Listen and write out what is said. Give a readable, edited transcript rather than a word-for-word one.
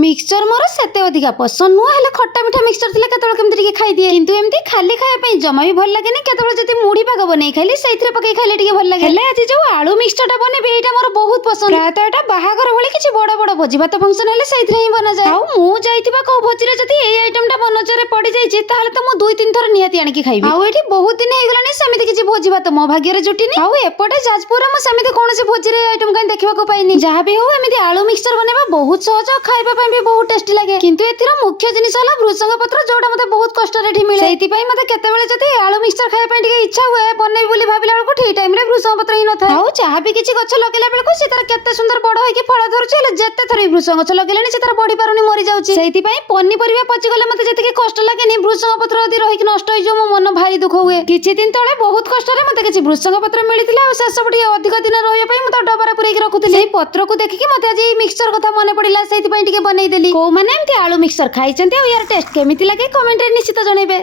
Mixture मोर सेते अधिका पसंद नुह हेले खट्टा मिठा मिक्सचर थिले केतळ केमति टिके खाई दिए किंतु एमती खाली खाया पई जमा भी भल लागेनी केतळ जति मुड़ी पाग बनै खाली सैथरे पकै खाले टिके भल लागे हेले आज जो आलू मिक्सचर टा बनेबे एटा मोर बहुत पसंद प्रायतः एटा बाहागर भली किछि बड़ बड़ भोजी भात फंक्शन हेले सैथरे ही बना जाय आउ मु जाइतिबा को भोजी रे जति एई आइटम टा बनचरे पड़ी जाय जे ताहाले त मु 2-3 थर निहाती आनी की खाइबी आउ एठी बहुत दिन हे गलानी समिति किछि भोजी भात मो भाग्य रे जुटिनी आउ एपटे जाजपुर मु समिति कोनसी भोजी रे आइटम काई देखिबा को पाइनी जहा भी हो एमिति आलू मिक्सचर बनेबा बहुत सहज खाइबा पई भी बहुत टेस्टी लागे किंतु एथिरो मुख्य जिनिस होला भृसंग पत्र जोटा मते बहुत कष्ट रे ठी मिले सेति पई मते केतेबेले जति आलू मिक्सचर खाइ पई टिके इच्छा हुए बनेबी बोली भाबिला बेलको ठीक टाइम रे भृसंग पत्र ही न थाए आउ चाहा भी किछि गछ लगेला बेलको से तार केते सुंदर बड़ होई कि फळ धरुछि हेले जेते थरी भृसंग गछ लगेलेनी से तार बढी पारुनी मरि जाउछि सेति पई पन्नी परिबा पचि गले मते जति के कष्ट लागेनी भृसंग पत्र यदि रहि कि नष्ट होई जो मो मन भारी दुख हुए किछि दिन तळे बहुत कष्ट रे मते किछि भृसंग पत्र मिलितिला आ से सब टिके अधिक दिन रहिया पई म त डबरा पुरै कि रखुतिली सेई पत्र को देखि कि मते आज एई मिक्सचर कथा मने पडिला सेति पई टिके बनै देली को माने एमती आलू मिक्सचर खाइचंती आ यार टेस्ट केमिति लागे कमेंट रे निश्चित जणैबे।